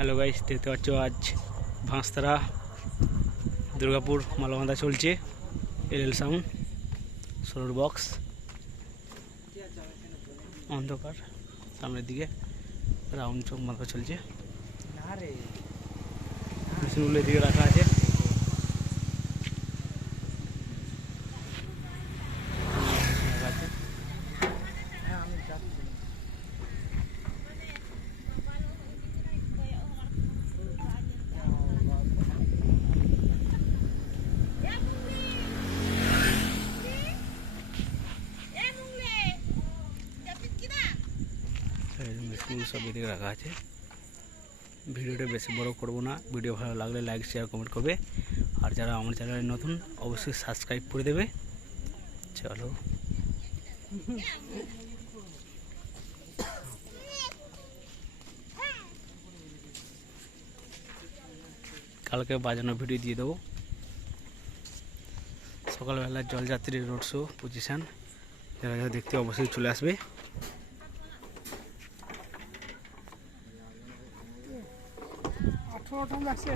Hello guys, দেখতে পাচ্ছ আজ ভাঁসতারা দুর্গাপুর মালবাঁধা চলছে। এল সাউন্ড সোলোর বক্স, অন্ধকার, সামনের দিকে রাউন্ড চোখ মাথা চলছে। মেশিনগুলো এদিকে রাখা আছে। মেশিনগুলো সব এদিকে রাখা আছে। ভিডিওটা বেশি বড় করব না। ভিডিও ভালো লাগলে লাইক শেয়ার কমেন্ট করবে, আর যারা আমার চ্যানেলে নতুন অবশ্যই সাবস্ক্রাইব করে দেবে। চলো, কালকে বাজানো ভিডিও দিয়ে দেবো। সকালবেলা জলযাত্রী রোড শো পজিশান, যারা যারা দেখতে অবশ্যই চলে আসবে। আঠেরোটা লাগছে।